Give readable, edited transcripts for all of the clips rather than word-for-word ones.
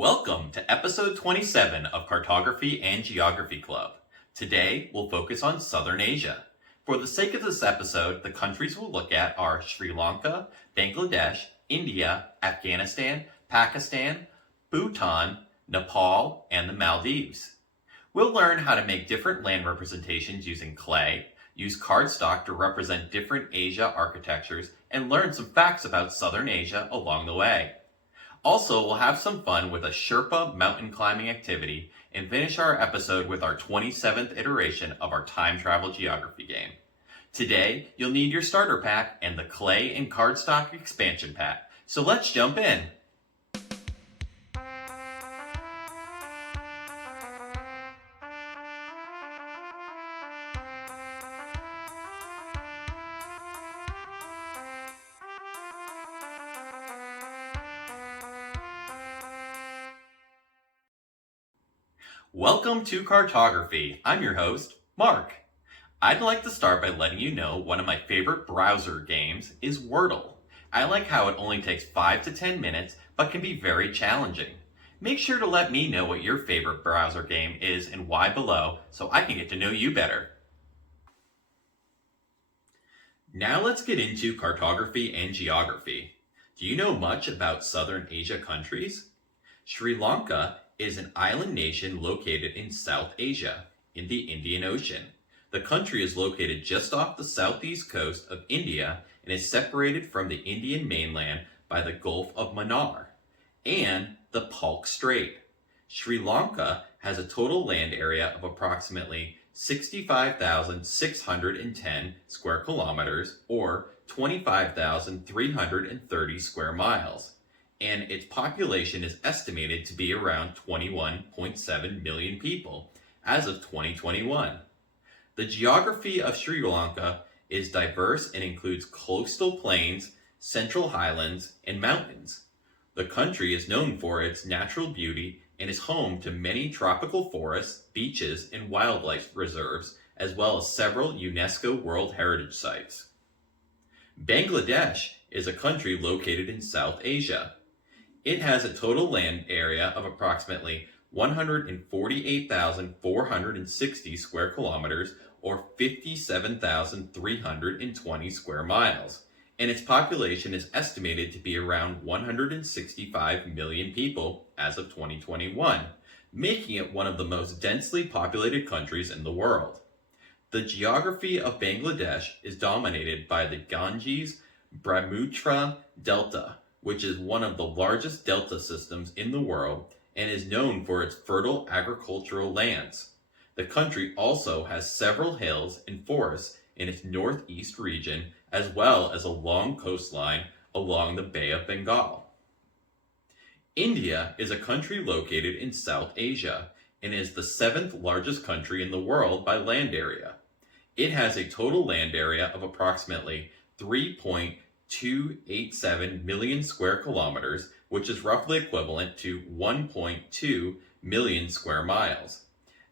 Welcome to episode 27 of Cartography and Geography Club. Today, we'll focus on Southern Asia. For the sake of this episode, the countries we'll look at are Sri Lanka, Bangladesh, India, Afghanistan, Pakistan, Bhutan, Nepal, and the Maldives. We'll learn how to make different land representations using clay, use cardstock to represent different Asia architectures, and learn some facts about Southern Asia along the way. Also, we'll have some fun with a Sherpa mountain climbing activity and finish our episode with our 27th iteration of our time travel geography game. Today, you'll need your starter pack and the clay and cardstock expansion pack. So let's jump in. Welcome to Cartography. I'm your host, Mark. I'd like to start by letting you know one of my favorite browser games is Wordle. I like how it only takes 5 to 10 minutes, but can be very challenging. Make sure to let me know what your favorite browser game is and why below, so I can get to know you better. Now let's get into cartography and geography. Do you know much about Southern Asia countries? Sri Lanka is an island nation located in South Asia, in the Indian Ocean. The country is located just off the southeast coast of India and is separated from the Indian mainland by the Gulf of Mannar and the Palk Strait. Sri Lanka has a total land area of approximately 65,610 square kilometers or 25,330 square miles. And its population is estimated to be around 21.7 million people as of 2021. The geography of Sri Lanka is diverse and includes coastal plains, central highlands, and mountains. The country is known for its natural beauty and is home to many tropical forests, beaches, and wildlife reserves, as well as several UNESCO World Heritage Sites. Bangladesh is a country located in South Asia. It has a total land area of approximately 148,460 square kilometers or 57,320 square miles, and its population is estimated to be around 165 million people as of 2021, making it one of the most densely populated countries in the world. The geography of Bangladesh is dominated by the Ganges-Brahmaputra Delta, which is one of the largest delta systems in the world and is known for its fertile agricultural lands. The country also has several hills and forests in its northeast region, as well as a long coastline along the Bay of Bengal. India is a country located in South Asia and is the 7th largest country in the world by land area. It has a total land area of approximately 3.287 million square kilometers, which is roughly equivalent to 1.2 million square miles.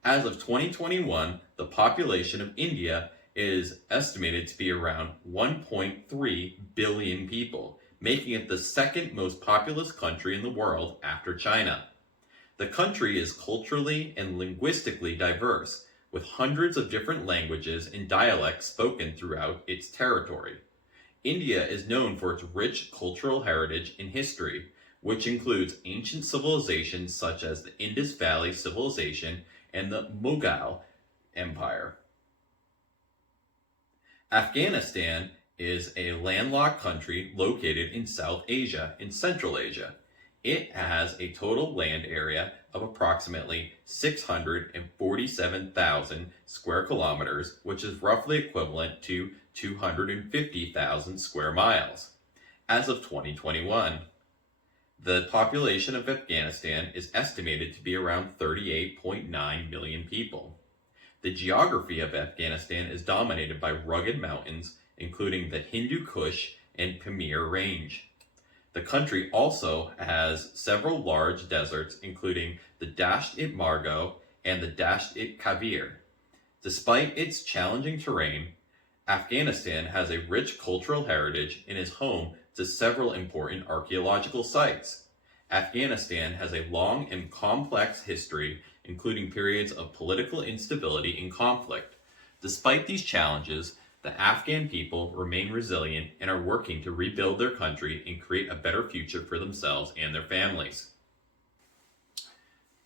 As of 2021, the population of India is estimated to be around 1.3 billion people, making it the second most populous country in the world after China. The country is culturally and linguistically diverse, with hundreds of different languages and dialects spoken throughout its territory. India is known for its rich cultural heritage and history, which includes ancient civilizations such as the Indus Valley Civilization and the Mughal Empire. Afghanistan is a landlocked country located in South Asia and Central Asia. It has a total land area of approximately 647,000 square kilometers, which is roughly equivalent to 250,000 square miles. As of 2021, the population of Afghanistan is estimated to be around 38.9 million people. The geography of Afghanistan is dominated by rugged mountains, including the Hindu Kush and Pamir Range. The country also has several large deserts, including the Dasht-i-Margo and the Dasht-i-Kavir. Despite its challenging terrain, Afghanistan has a rich cultural heritage and is home to several important archaeological sites. Afghanistan has a long and complex history, including periods of political instability and conflict. Despite these challenges, the Afghan people remain resilient and are working to rebuild their country and create a better future for themselves and their families.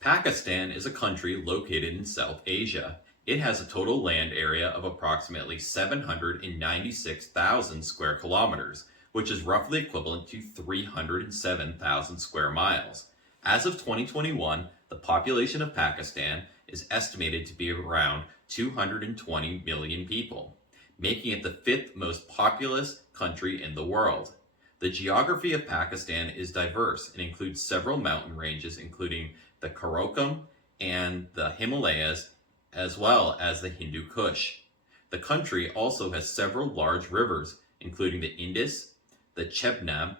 Pakistan is a country located in South Asia. It has a total land area of approximately 796,000 square kilometers, which is roughly equivalent to 307,000 square miles. As of 2021, the population of Pakistan is estimated to be around 220 million people, making it the fifth most populous country in the world. The geography of Pakistan is diverse and includes several mountain ranges, including the Karakoram and the Himalayas, as well as the Hindu Kush. The country also has several large rivers, including the Indus, the Chenab,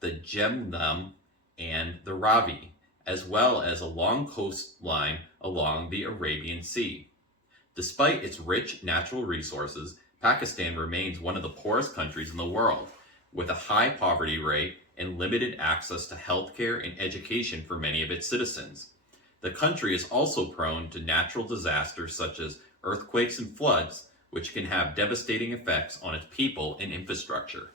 the Jhelum, and the Ravi, as well as a long coastline along the Arabian Sea. Despite its rich natural resources, Pakistan remains one of the poorest countries in the world, with a high poverty rate and limited access to healthcare and education for many of its citizens. The country is also prone to natural disasters such as earthquakes and floods, which can have devastating effects on its people and infrastructure.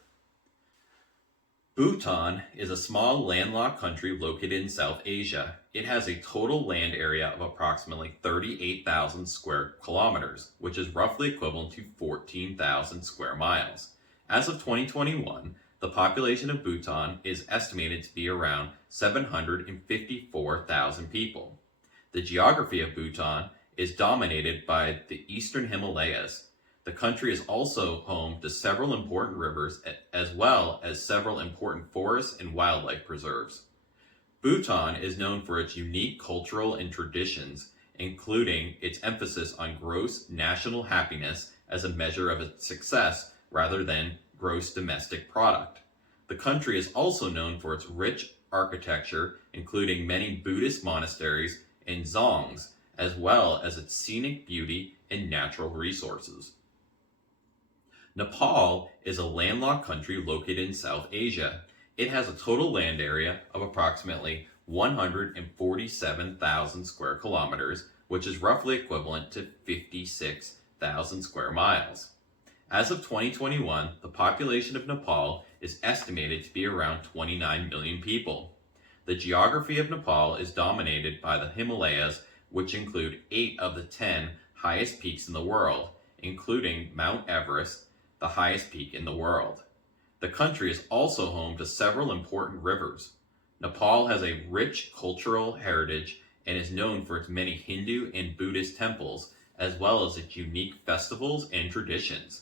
Bhutan is a small landlocked country located in South Asia. It has a total land area of approximately 38,000 square kilometers, which is roughly equivalent to 14,000 square miles. As of 2021, the population of Bhutan is estimated to be around 754,000 people. The geography of Bhutan is dominated by the eastern Himalayas. The country is also home to several important rivers as well as several important forests and wildlife preserves. Bhutan is known for its unique cultural and traditions, including its emphasis on gross national happiness as a measure of its success rather than gross domestic product. The country is also known for its rich architecture, including many Buddhist monasteries and dzongs, as well as its scenic beauty and natural resources. Nepal is a landlocked country located in South Asia. It has a total land area of approximately 147,000 square kilometers, which is roughly equivalent to 56,000 square miles. As of 2021, the population of Nepal is estimated to be around 29 million people. The geography of Nepal is dominated by the Himalayas, which include 8 of the 10 highest peaks in the world, including Mount Everest, the highest peak in the world. The country is also home to several important rivers. Nepal has a rich cultural heritage and is known for its many Hindu and Buddhist temples, as well as its unique festivals and traditions.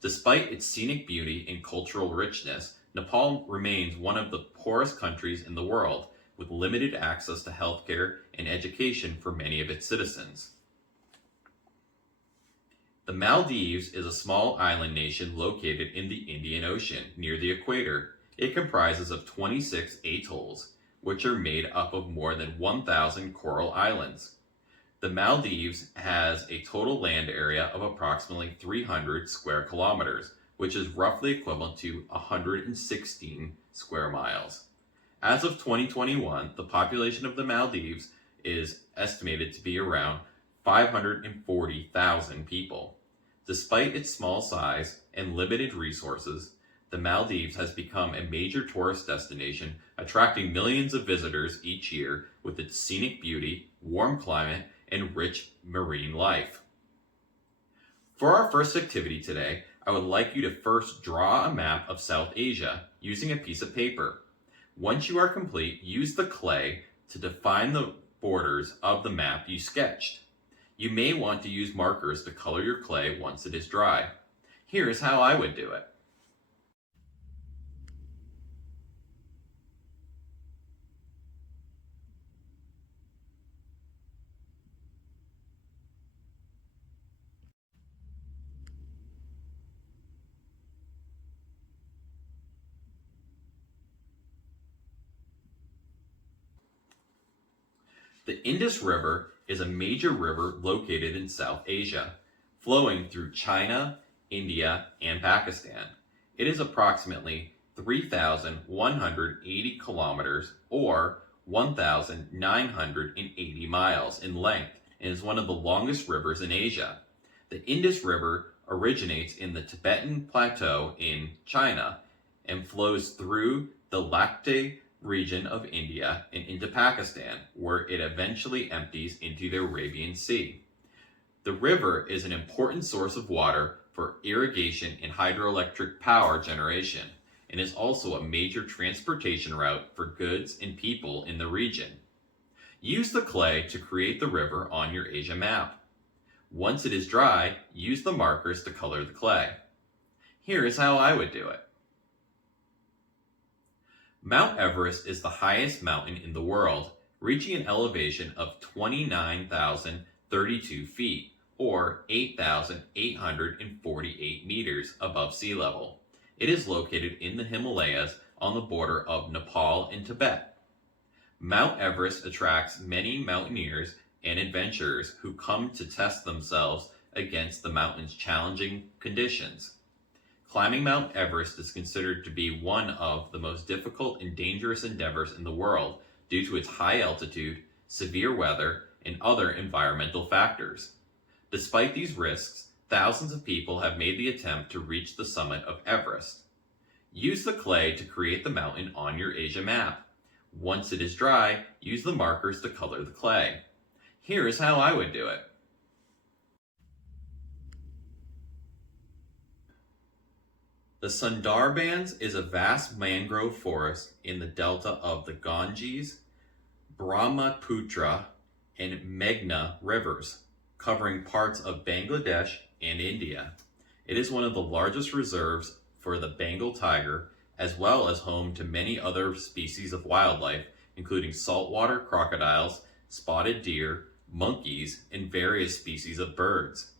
Despite its scenic beauty and cultural richness, Nepal remains one of the poorest countries in the world, with limited access to healthcare and education for many of its citizens. The Maldives is a small island nation located in the Indian Ocean near the equator. It comprises of 26 atolls, which are made up of more than 1,000 coral islands. The Maldives has a total land area of approximately 300 square kilometers, which is roughly equivalent to 116 square miles. As of 2021, the population of the Maldives is estimated to be around 540,000 people. Despite its small size and limited resources, the Maldives has become a major tourist destination, attracting millions of visitors each year with its scenic beauty, warm climate, and rich marine life. For our first activity today, I would like you to first draw a map of South Asia using a piece of paper. Once you are complete, use the clay to define the borders of the map you sketched. You may want to use markers to color your clay once it is dry. Here is how I would do it. The Indus River is a major river located in South Asia, flowing through China, India, and Pakistan. It is approximately 3,180 kilometers or 1,980 miles in length and is one of the longest rivers in Asia. The Indus River originates in the Tibetan Plateau in China and flows through the Lactay region of India and into Pakistan, where it eventually empties into the Arabian Sea. The river is an important source of water for irrigation and hydroelectric power generation, and is also a major transportation route for goods and people in the region. Use the clay to create the river on your Asia map. Once it is dry, use the markers to color the clay. Here is how I would do it. Mount Everest is the highest mountain in the world, reaching an elevation of 29,032 feet, or 8,848 meters above sea level. It is located in the Himalayas on the border of Nepal and Tibet. Mount Everest attracts many mountaineers and adventurers who come to test themselves against the mountain's challenging conditions. Climbing Mount Everest is considered to be one of the most difficult and dangerous endeavors in the world due to its high altitude, severe weather, and other environmental factors. Despite these risks, thousands of people have made the attempt to reach the summit of Everest. Use the clay to create the mountain on your Asia map. Once it is dry, use the markers to color the clay. Here is how I would do it. The Sundarbans is a vast mangrove forest in the delta of the Ganges, Brahmaputra, and Meghna rivers, covering parts of Bangladesh and India. It is one of the largest reserves for the Bengal tiger, as well as home to many other species of wildlife, including saltwater crocodiles, spotted deer, monkeys, and various species of birds.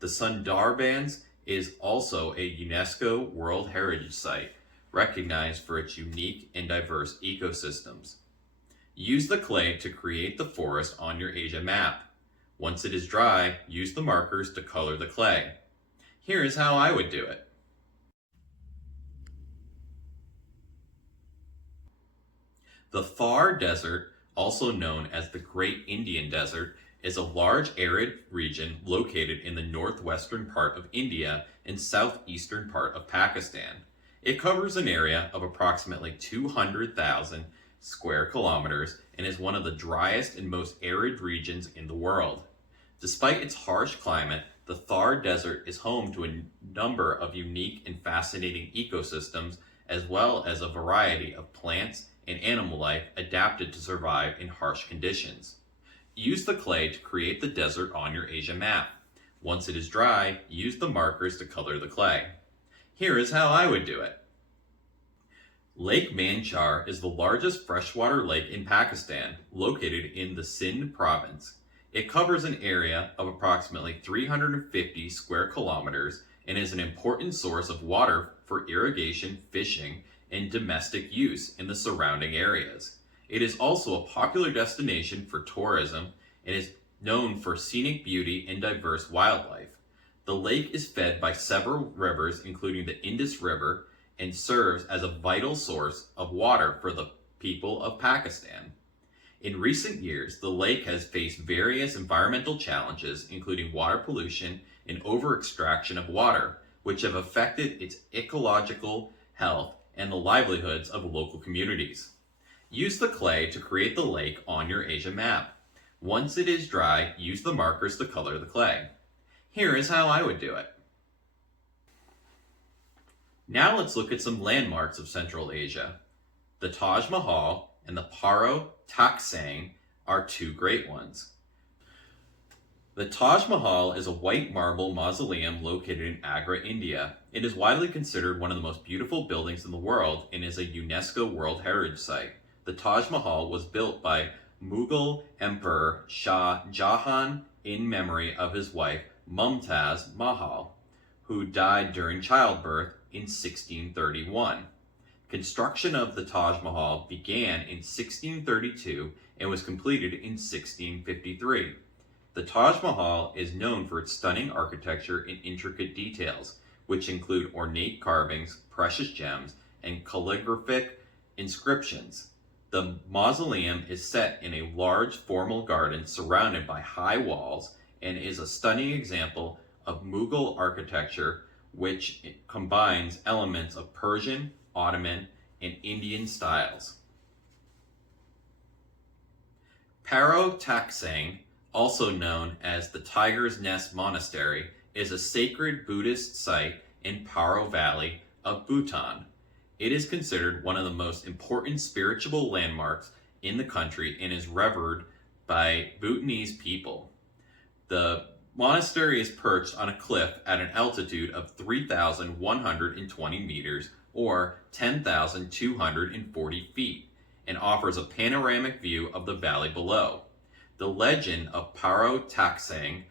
The Sundarbans is also a UNESCO World Heritage Site, recognized for its unique and diverse ecosystems. Use the clay to create the forest on your Asia map. Once it is dry, use the markers to color the clay. Here is how I would do it. The Thar Desert, also known as the Great Indian Desert, is a large arid region located in the northwestern part of India and southeastern part of Pakistan. It covers an area of approximately 200,000 square kilometers and is one of the driest and most arid regions in the world. Despite its harsh climate, the Thar Desert is home to a number of unique and fascinating ecosystems, as well as a variety of plants and animal life adapted to survive in harsh conditions. Use the clay to create the desert on your Asia map. Once it is dry, use the markers to color the clay. Here is how I would do it. Lake Manchar is the largest freshwater lake in Pakistan, located in the Sindh province. It covers an area of approximately 350 square kilometers and is an important source of water for irrigation, fishing, and domestic use in the surrounding areas. It is also a popular destination for tourism and is known for scenic beauty and diverse wildlife. The lake is fed by several rivers, including the Indus River, and serves as a vital source of water for the people of Pakistan. In recent years, the lake has faced various environmental challenges, including water pollution and over-extraction of water, which have affected its ecological health and the livelihoods of local communities. Use the clay to create the lake on your Asia map. Once it is dry, use the markers to color the clay. Here is how I would do it. Now let's look at some landmarks of Central Asia. The Taj Mahal and the Paro Taksang are two great ones. The Taj Mahal is a white marble mausoleum located in Agra, India. It is widely considered one of the most beautiful buildings in the world and is a UNESCO World Heritage Site. The Taj Mahal was built by Mughal Emperor Shah Jahan in memory of his wife Mumtaz Mahal, who died during childbirth in 1631. Construction of the Taj Mahal began in 1632 and was completed in 1653. The Taj Mahal is known for its stunning architecture and intricate details, which include ornate carvings, precious gems, and calligraphic inscriptions. The mausoleum is set in a large formal garden surrounded by high walls and is a stunning example of Mughal architecture which combines elements of Persian, Ottoman, and Indian styles. Paro Taksang, also known as the Tiger's Nest Monastery, is a sacred Buddhist site in Paro Valley of Bhutan. It is considered one of the most important spiritual landmarks in the country and is revered by Bhutanese people. The monastery is perched on a cliff at an altitude of 3,120 meters or 10,240 feet and offers a panoramic view of the valley below. The legend of Paro Taksang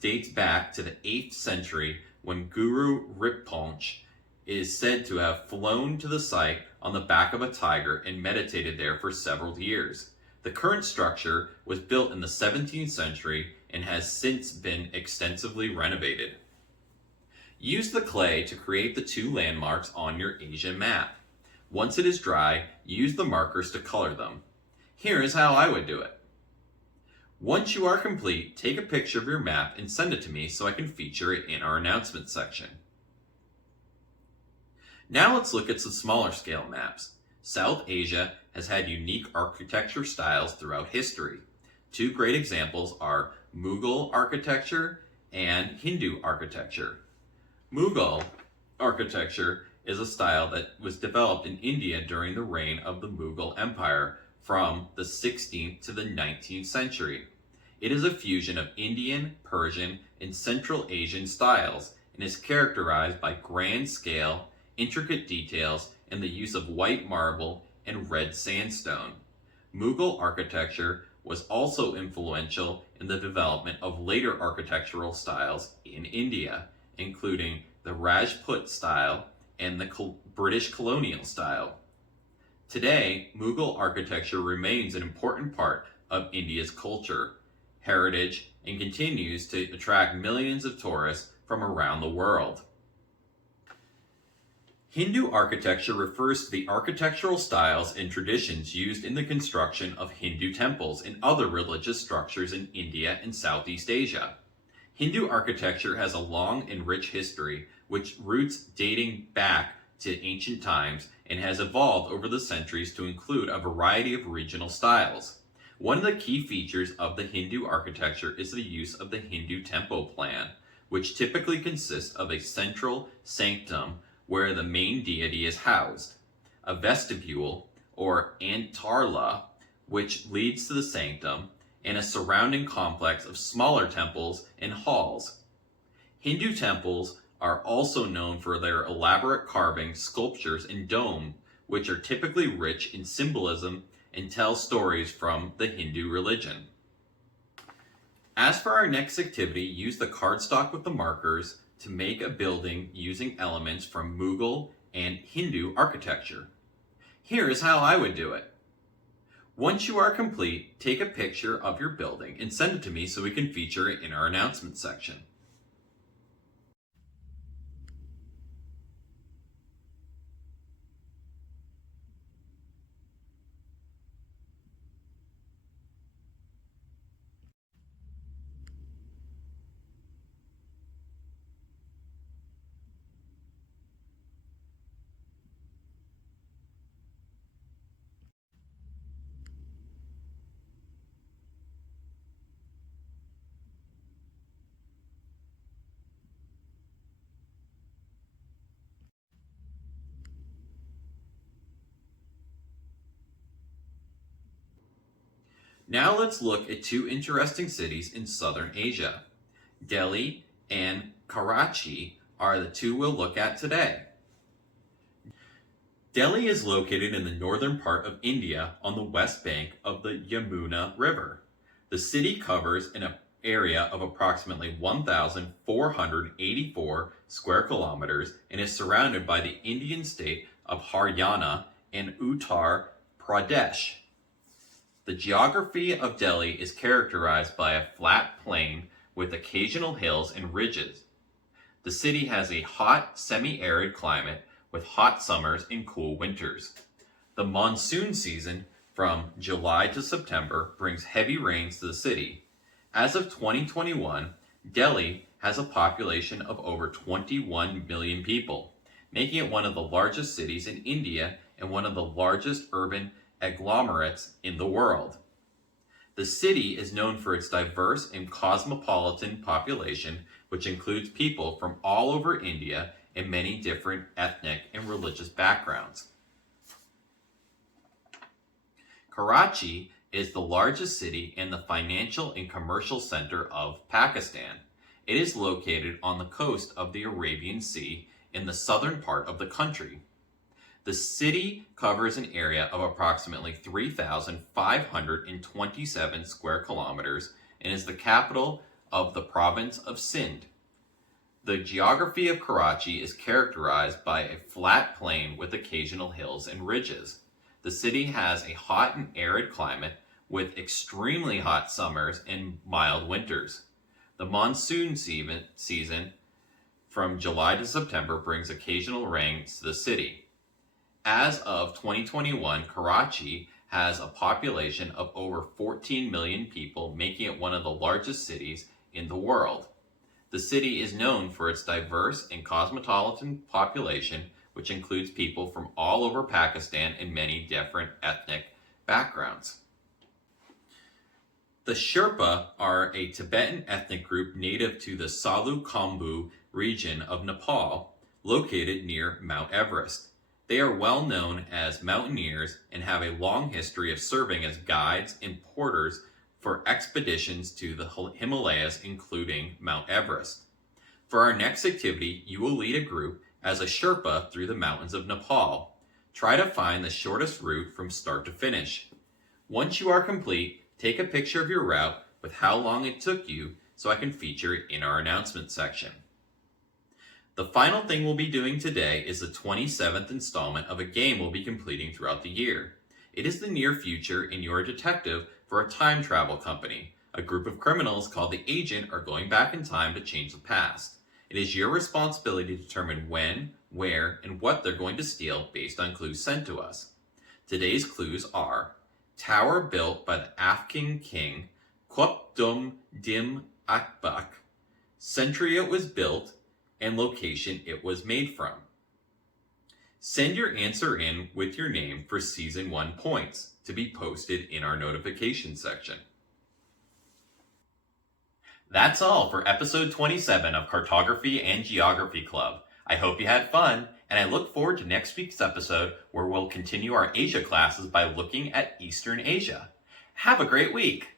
dates back to the 8th century when Guru Rinpoche is said to have flown to the site on the back of a tiger and meditated there for several years. The current structure was built in the 17th century and has since been extensively renovated. Use the clay to create the two landmarks on your Asian map. Once it is dry, use the markers to color them. Here is how I would do it. Once you are complete, take a picture of your map and send it to me so I can feature it in our announcement section. Now let's look at some smaller scale maps. South Asia has had unique architecture styles throughout history. Two great examples are Mughal architecture and Hindu architecture. Mughal architecture is a style that was developed in India during the reign of the Mughal Empire from the 16th to the 19th century. It is a fusion of Indian, Persian, and Central Asian styles and is characterized by grand scale, intricate details, and the use of white marble and red sandstone. Mughal architecture was also influential in the development of later architectural styles in India, including the Rajput style and the British colonial style. Today, Mughal architecture remains an important part of India's culture, heritage, and continues to attract millions of tourists from around the world. Hindu architecture refers to the architectural styles and traditions used in the construction of Hindu temples and other religious structures in India and Southeast Asia. Hindu architecture has a long and rich history, with roots dating back to ancient times and has evolved over the centuries to include a variety of regional styles. One of the key features of the Hindu architecture is the use of the Hindu temple plan, which typically consists of a central sanctum where the main deity is housed, a vestibule or antarla, which leads to the sanctum, and a surrounding complex of smaller temples and halls. Hindu temples are also known for their elaborate carvings, sculptures, and dome, which are typically rich in symbolism and tell stories from the Hindu religion. As for our next activity, use the cardstock with the markers to make a building using elements from Mughal and Hindu architecture. Here is how I would do it. Once you are complete, take a picture of your building and send it to me so we can feature it in our announcement section. Now let's look at two interesting cities in southern Asia. Delhi and Karachi are the two we'll look at today. Delhi is located in the northern part of India on the west bank of the Yamuna River. The city covers an area of approximately 1,484 square kilometers and is surrounded by the Indian state of Haryana and Uttar Pradesh. The geography of Delhi is characterized by a flat plain with occasional hills and ridges. The city has a hot, semi-arid climate with hot summers and cool winters. The monsoon season from July to September brings heavy rains to the city. As of 2021, Delhi has a population of over 21 million people, making it one of the largest cities in India and one of the largest urban agglomerates in the world. The city is known for its diverse and cosmopolitan population, which includes people from all over India and many different ethnic and religious backgrounds. Karachi is the largest city and the financial and commercial center of Pakistan. It is located on the coast of the Arabian Sea in the southern part of the country. The city covers an area of approximately 3,527 square kilometers and is the capital of the province of Sindh. The geography of Karachi is characterized by a flat plain with occasional hills and ridges. The city has a hot and arid climate with extremely hot summers and mild winters. The monsoon season from July to September brings occasional rains to the city. As of 2021, Karachi has a population of over 14 million people, making it one of the largest cities in the world. The city is known for its diverse and cosmopolitan population, which includes people from all over Pakistan and many different ethnic backgrounds. The Sherpa are a Tibetan ethnic group native to the Salu-Khumbu region of Nepal, located near Mount Everest. They are well known as mountaineers and have a long history of serving as guides and porters for expeditions to the Himalayas, including Mount Everest. For our next activity, you will lead a group as a Sherpa through the mountains of Nepal. Try to find the shortest route from start to finish. Once you are complete, take a picture of your route with how long it took you so I can feature it in our announcement section. The final thing we'll be doing today is the 27th installment of a game we'll be completing throughout the year. It is the near future and you're a detective for a time travel company. A group of criminals called the Agent are going back in time to change the past. It is your responsibility to determine when, where, and what they're going to steal based on clues sent to us. Today's clues are tower built by the Afghan king Qutb Din Akbak, century it was built, and location it was made from. Send your answer in with your name for Season 1 points to be posted in our notification section. That's all for episode 27 of Cartography and Geography Club. I hope you had fun, and I look forward to next week's episode where we'll continue our Asia classes by looking at Eastern Asia. Have a great week!